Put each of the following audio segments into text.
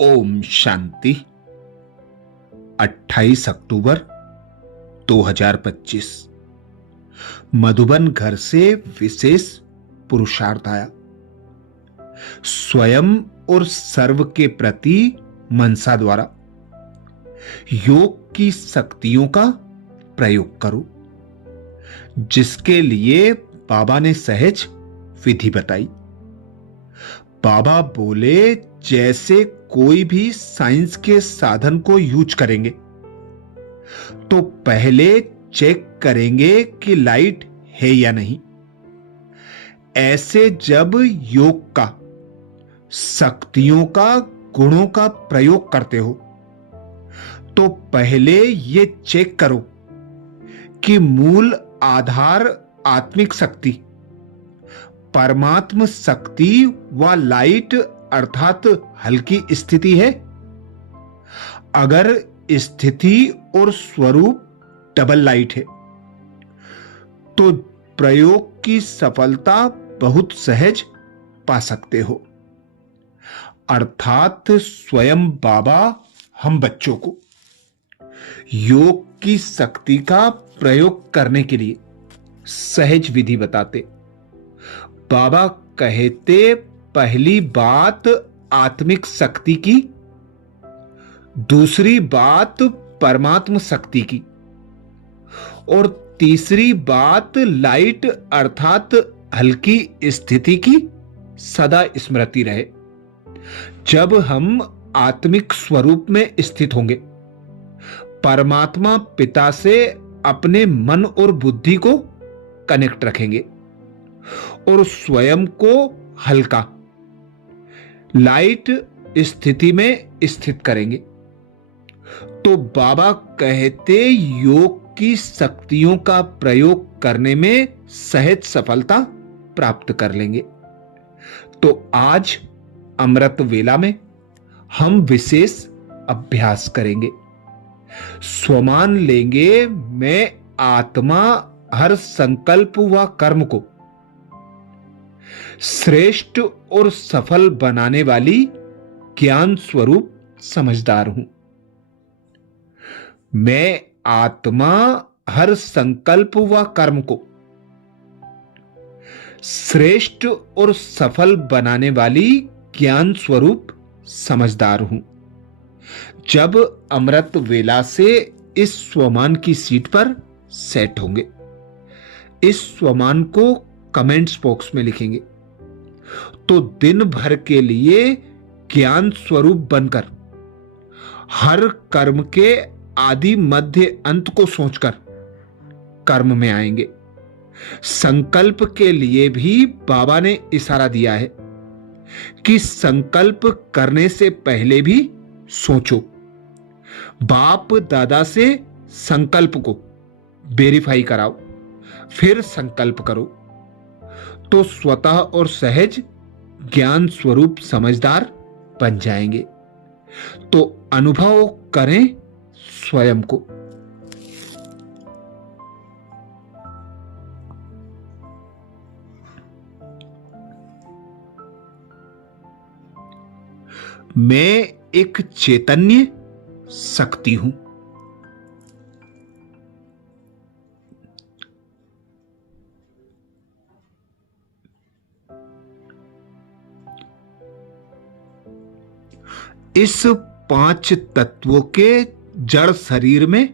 ओम शांति। 28 अक्टूबर 2025 मधुबन घर से विशेष पुरुषार्थ आया। स्वयं और सर्व के प्रति मनसा द्वारा योग की शक्तियों का प्रयोग करो, जिसके लिए बाबा ने सहज विधि बताई। बाबा बोले, जैसे कोई भी साइंस के साधन को यूज करेंगे तो पहले चेक करेंगे कि लाइट है या नहीं। ऐसे जब योग का, शक्तियों का, गुणों का प्रयोग करते हो तो पहले ये चेक करो कि मूल आधार आत्मिक शक्ति, परमात्म शक्ति व लाइट अर्थात हल्की स्थिति है। अगर स्थिति और स्वरूप डबल लाइट है तो प्रयोग की सफलता बहुत सहज पा सकते हो। अर्थात स्वयं बाबा हम बच्चों को योग की शक्ति का प्रयोग करने के लिए सहज विधि बताते। बाबा कहते, पहली बात आत्मिक शक्ति की, दूसरी बात परमात्म शक्ति की, और तीसरी बात लाइट अर्थात हल्की स्थिति की सदा स्मृति रहे। जब हम आत्मिक स्वरूप में स्थित होंगे, परमात्मा पिता से अपने मन और बुद्धि को कनेक्ट रखेंगे और स्वयं को हल्का लाइट स्थिति में स्थित करेंगे, तो बाबा कहते योग की शक्तियों का प्रयोग करने में सहज सफलता प्राप्त कर लेंगे। तो आज अमृत वेला में हम विशेष अभ्यास करेंगे। स्वमान लेंगे, मैं आत्मा हर संकल्प व कर्म को श्रेष्ठ और सफल बनाने वाली ज्ञान स्वरूप समझदार हूं। मैं आत्मा हर संकल्प व कर्म को श्रेष्ठ और सफल बनाने वाली ज्ञान स्वरूप समझदार हूं। जब अमृत वेला से इस स्वमान की सीट पर सेट होंगे, इस स्वमान को कमेंट्स बॉक्स में लिखेंगे तो दिन भर के लिए ज्ञान स्वरूप बनकर हर कर्म के आदि मध्य अंत को सोचकर कर्म में आएंगे। संकल्प के लिए भी बाबा ने इशारा दिया है कि संकल्प करने से पहले भी सोचो। बाप दादा से संकल्प को वेरीफाई कराओ, फिर संकल्प करो, तो स्वतः और सहज ज्ञान स्वरूप समझदार बन जाएंगे। तो अनुभव करें स्वयं को। मैं एक चैतन्य शक्ति हूं। इस 5 तत्वों के जड़ शरीर में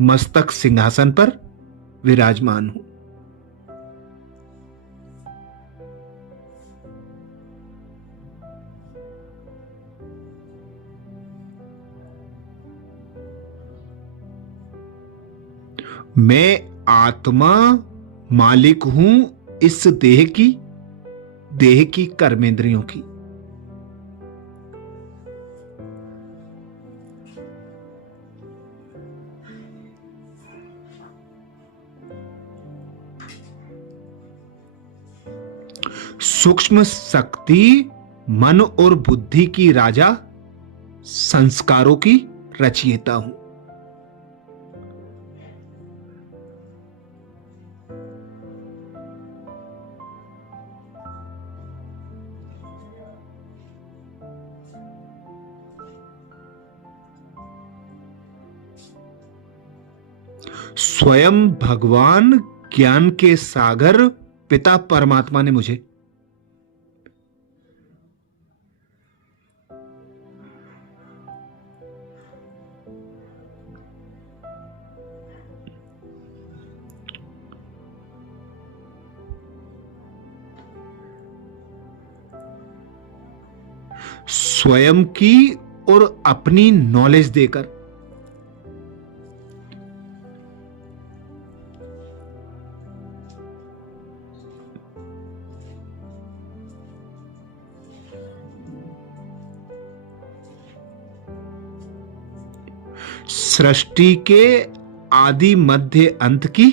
मस्तक सिंहासन पर विराजमान हूं। मैं आत्मा मालिक हूं इस देह की कर्मेंद्रियों की। सूक्ष्म शक्ति मन और बुद्धि की राजा, संस्कारों की रचयिता हूं। स्वयं भगवान ज्ञान के सागर पिता परमात्मा ने मुझे स्वयं की और अपनी नॉलेज देकर सृष्टि के आदि मध्य अंत की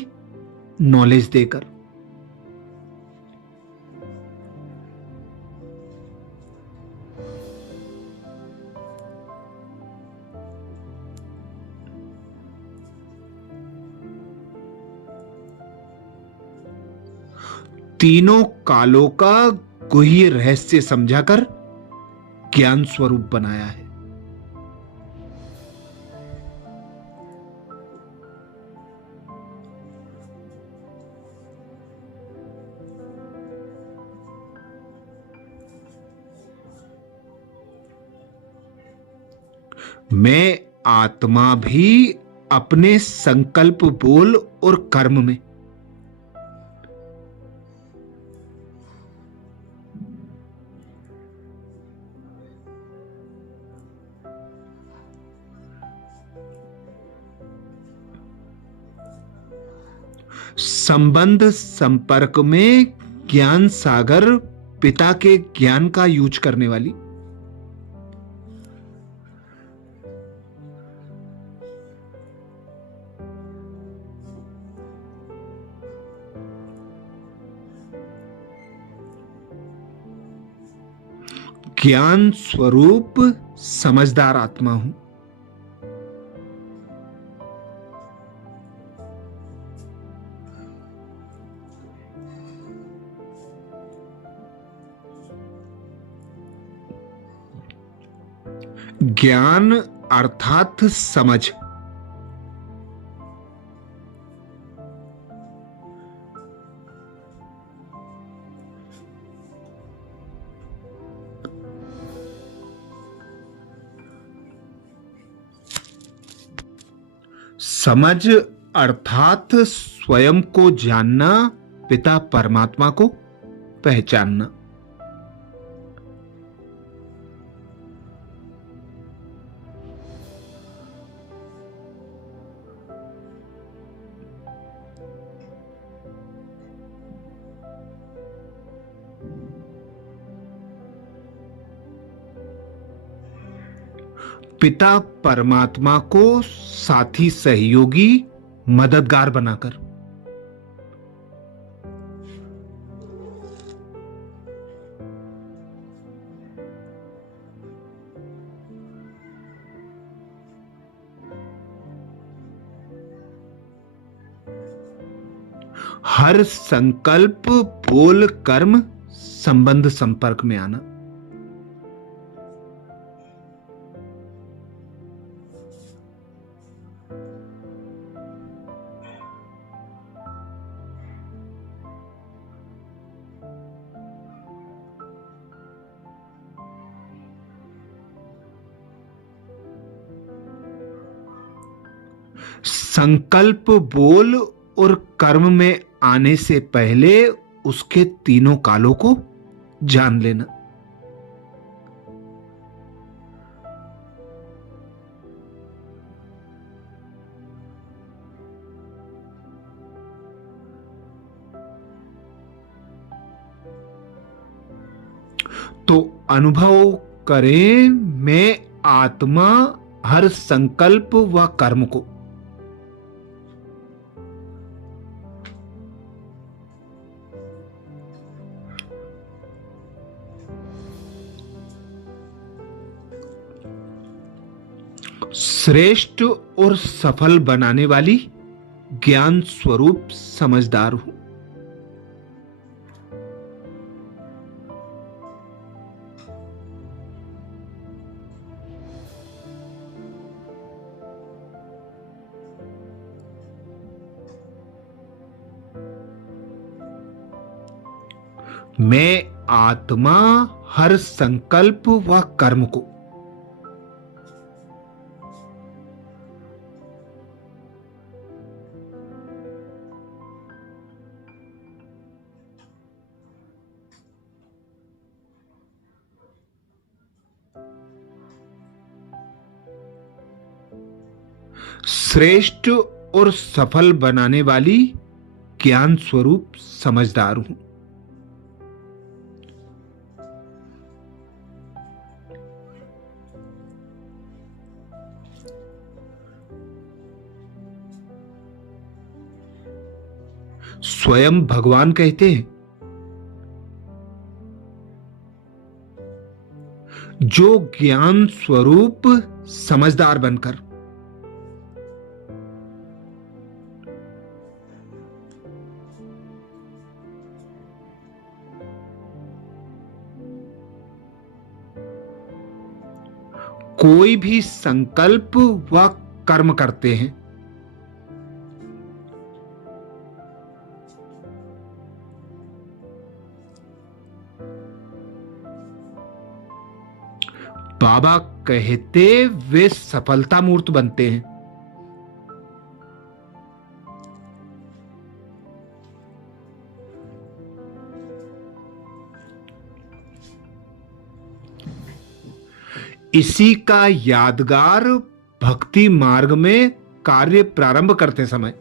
नॉलेज देकर तीनों कालों का गुह्य रहस्य समझाकर ज्ञान स्वरूप बनाया है। मैं आत्मा भी अपने संकल्प, बोल और कर्म में संबंध संपर्क में ज्ञान सागर पिता के ज्ञान का यूज करने वाली ज्ञान स्वरूप समझदार आत्मा हूं। ज्ञान अर्थात समझ समझ अर्थात स्वयं को जानना, पिता परमात्मा को पहचानना। पिता परमात्मा को साथी, सहयोगी, मददगार बनाकर हर संकल्प, बोल, कर्म, संबंध संपर्क में आना। संकल्प, बोल और कर्म में आने से पहले उसके तीनों कालों को जान लेना। तो अनुभव करें, मैं आत्मा हर संकल्प व कर्म को श्रेष्ठ और सफल बनाने वाली ज्ञान स्वरूप समझदार हूं। मैं आत्मा हर संकल्प व कर्म को श्रेष्ठ और सफल बनाने वाली ज्ञान स्वरूप समझदार हूं। स्वयं भगवान कहते हैं, जो ज्ञान स्वरूप समझदार बनकर कोई भी संकल्प व कर्म करते हैं, बाबा कहते वे सफलता मूर्त बनते हैं। इसी का यादगार भक्ति मार्ग में कार्य प्रारंभ करते समय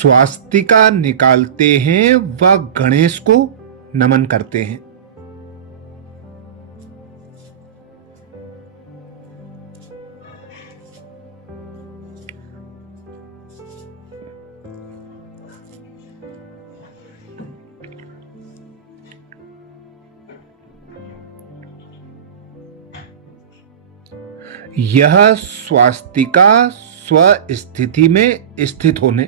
स्वास्तिका निकालते हैं व गणेश को नमन करते हैं। यह स्वास्तिका स्वस्थिति में स्थित होने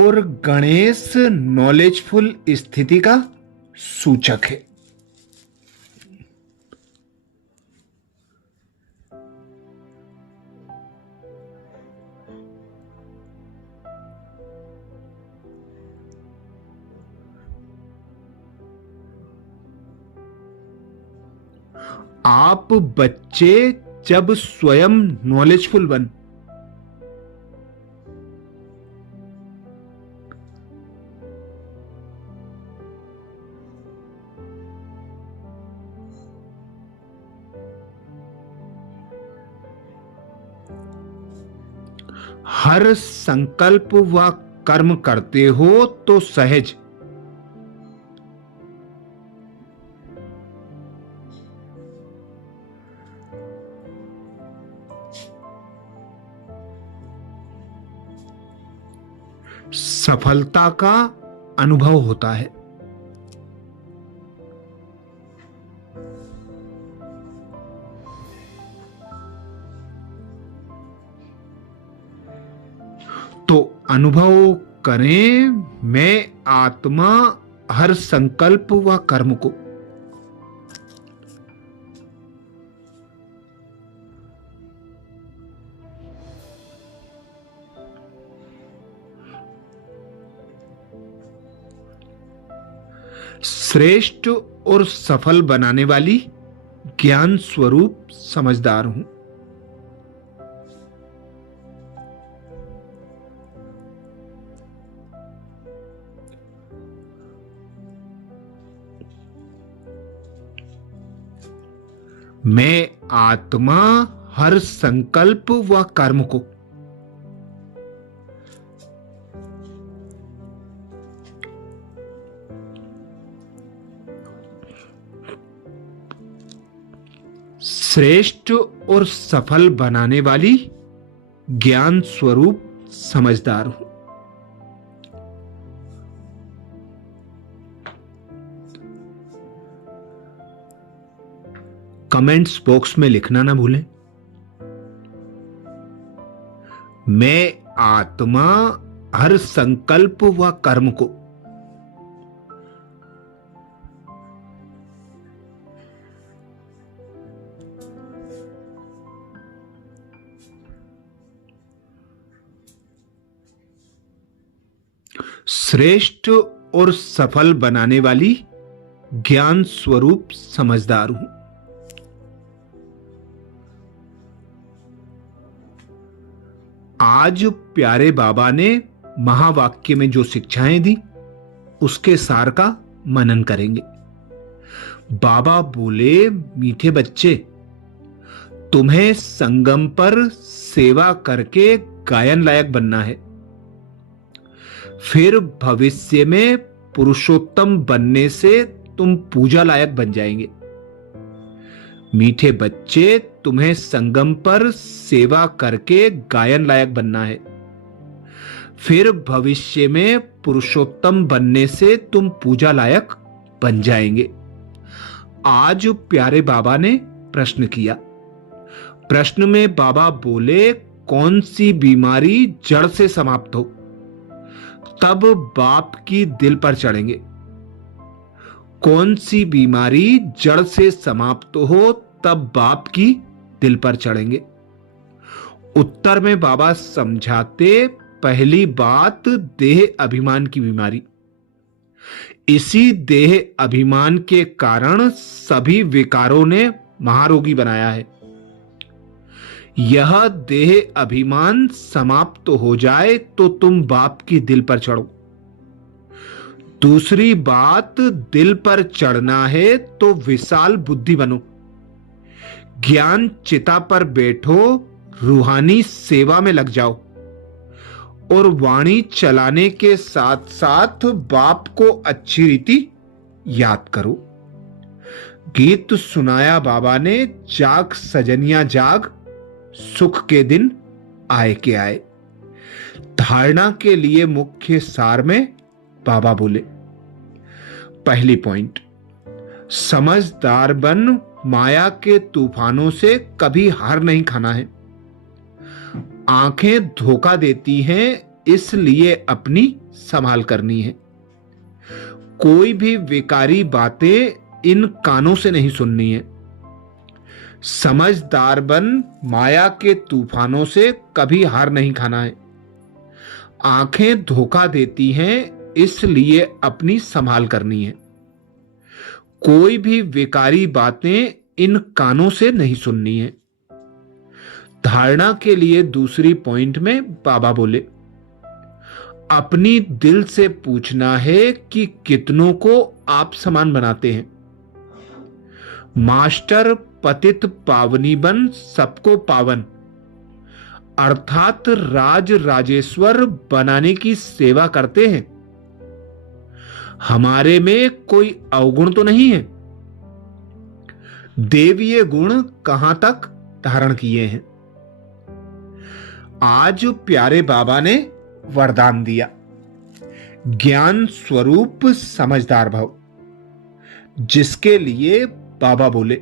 और गणेश नॉलेजफुल स्थिति का सूचक है। आप बच्चे जब स्वयं नॉलेजफुल बन हर संकल्प व कर्म करते हो तो सहज सफलता का अनुभव होता है। तो अनुभव करें, मैं आत्मा हर संकल्प व कर्म को श्रेष्ठ और सफल बनाने वाली ज्ञान स्वरूप समझदार हूं। मैं आत्मा हर संकल्प व कर्म को श्रेष्ठ और सफल बनाने वाली ज्ञान स्वरूप समझदार हूं। कमेंट्स बॉक्स में लिखना ना भूलें। मैं आत्मा हर संकल्प व कर्म को श्रेष्ठ और सफल बनाने वाली ज्ञान स्वरूप समझदार हूं। आज प्यारे बाबा ने महावाक्य में जो शिक्षाएं दी उसके सार का मनन करेंगे। बाबा बोले, मीठे बच्चे, तुम्हें संगम पर सेवा करके गायन लायक बनना है, फिर भविष्य में पुरुषोत्तम बनने से तुम पूजा लायक बन जाएंगे। मीठे बच्चे, तुम्हें संगम पर सेवा करके गायन लायक बनना है, फिर भविष्य में पुरुषोत्तम बनने से तुम पूजा लायक बन जाएंगे। आज प्यारे बाबा ने प्रश्न किया। प्रश्न में बाबा बोले, कौन सी बीमारी जड़ से समाप्त हो तब बाप की दिल पर चढ़ेंगे। कौन सी बीमारी जड़ से समाप्त हो तब बाप की दिल पर चढ़ेंगे। उत्तर में बाबा समझाते, पहली बात देह अभिमान की बीमारी। इसी देह अभिमान के कारण सभी विकारों ने महारोगी बनाया है। यह देह अभिमान समाप्त हो जाए तो तुम बाप की दिल पर चढ़ो। दूसरी बात, दिल पर चढ़ना है तो विशाल बुद्धि बनो, ज्ञान चिता पर बैठो, रूहानी सेवा में लग जाओ और वाणी चलाने के साथ साथ बाप को अच्छी रीति याद करो। गीत सुनाया बाबा ने, जाग सजनिया जाग, सुख के दिन आए के आए। धारणा के लिए मुख्य सार में बाबा बोले, पहली पॉइंट, समझदार बन, माया के तूफानों से कभी हार नहीं खाना है। आंखें धोखा देती हैं, इसलिए अपनी संभाल करनी है। कोई भी विकारी बातें इन कानों से नहीं सुननी है। समझदार बन, माया के तूफानों से कभी हार नहीं खाना है। आंखें धोखा देती हैं, इसलिए अपनी संभाल करनी है। कोई भी विकारी बातें इन कानों से नहीं सुननी है। धारणा के लिए दूसरी पॉइंट में बाबा बोले, अपनी दिल से पूछना है कि कितनों को आप समान बनाते हैं। मास्टर पतित पावनी बन, सबको पावन, अर्थात राज राजेश्वर बनाने की सेवा करते हैं। हमारे में कोई अवगुण तो नहीं है। देवीय गुण कहां तक धारण किए हैं। आज प्यारे बाबा ने वरदान दिया, ज्ञान स्वरूप समझदार भव, जिसके लिए बाबा बोले,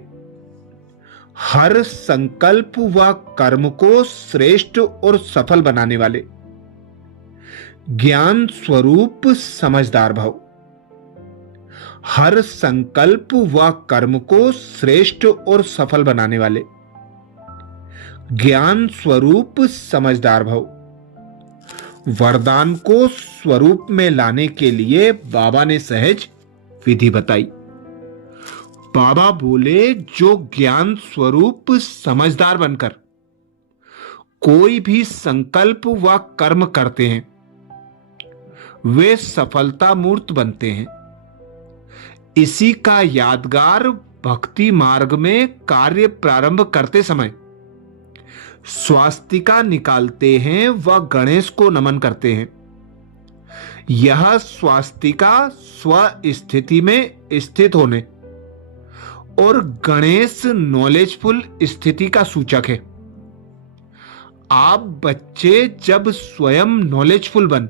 हर संकल्प व कर्म को श्रेष्ठ और सफल बनाने वाले ज्ञान स्वरूप समझदार भव। हर संकल्प व कर्म को श्रेष्ठ और सफल बनाने वाले ज्ञान स्वरूप समझदार भव। वरदान को स्वरूप में लाने के लिए बाबा ने सहज विधि बताई। बाबा बोले, जो ज्ञान स्वरूप समझदार बनकर कोई भी संकल्प व कर्म करते हैं, वे सफलता मूर्त बनते हैं। इसी का यादगार भक्ति मार्ग में कार्य प्रारंभ करते समय स्वास्तिका निकालते हैं व गणेश को नमन करते हैं। यह स्वास्तिका स्व स्थिति में स्थित होने और गणेश नॉलेजफुल स्थिति का सूचक है। आप बच्चे जब स्वयं नॉलेजफुल बन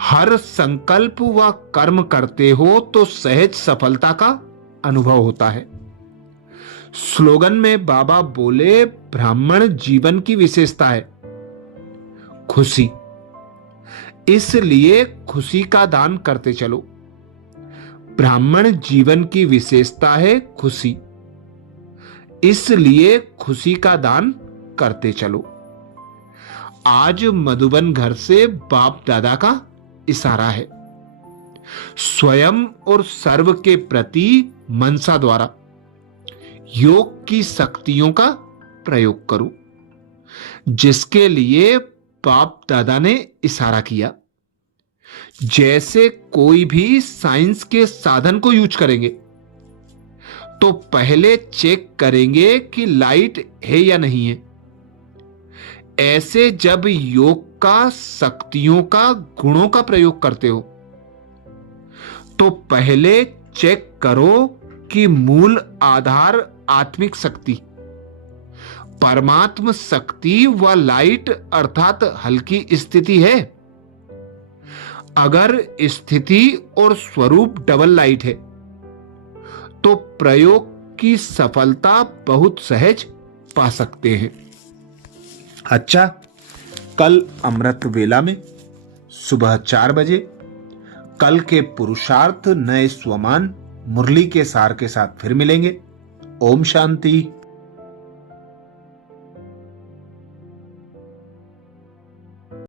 हर संकल्प व कर्म करते हो तो सहज सफलता का अनुभव होता है। स्लोगन में बाबा बोले, ब्राह्मण जीवन की विशेषता है खुशी, इसलिए खुशी का दान करते चलो। ब्राह्मण जीवन की विशेषता है खुशी, इसलिए खुशी का दान करते चलो। आज मधुबन घर से बाप दादा का इशारा है। स्वयं और सर्व के प्रति मनसा द्वारा योग की शक्तियों का प्रयोग करो, जिसके लिए बाप दादा ने इशारा किया। जैसे कोई भी साइंस के साधन को यूज करेंगे तो पहले चेक करेंगे कि लाइट है या नहीं है। ऐसे जब योग का, शक्तियों का, गुणों का प्रयोग करते हो तो पहले चेक करो कि मूल आधार आत्मिक शक्ति, परमात्म शक्ति व लाइट अर्थात हल्की स्थिति है। अगर स्थिति और स्वरूप डबल लाइट है तो प्रयोग की सफलता बहुत सहज पा सकते हैं। अच्छा, कल अमृत वेला में सुबह 4 बजे कल के पुरुषार्थ नए स्वमान मुरली के सार के साथ फिर मिलेंगे। ओम शांति।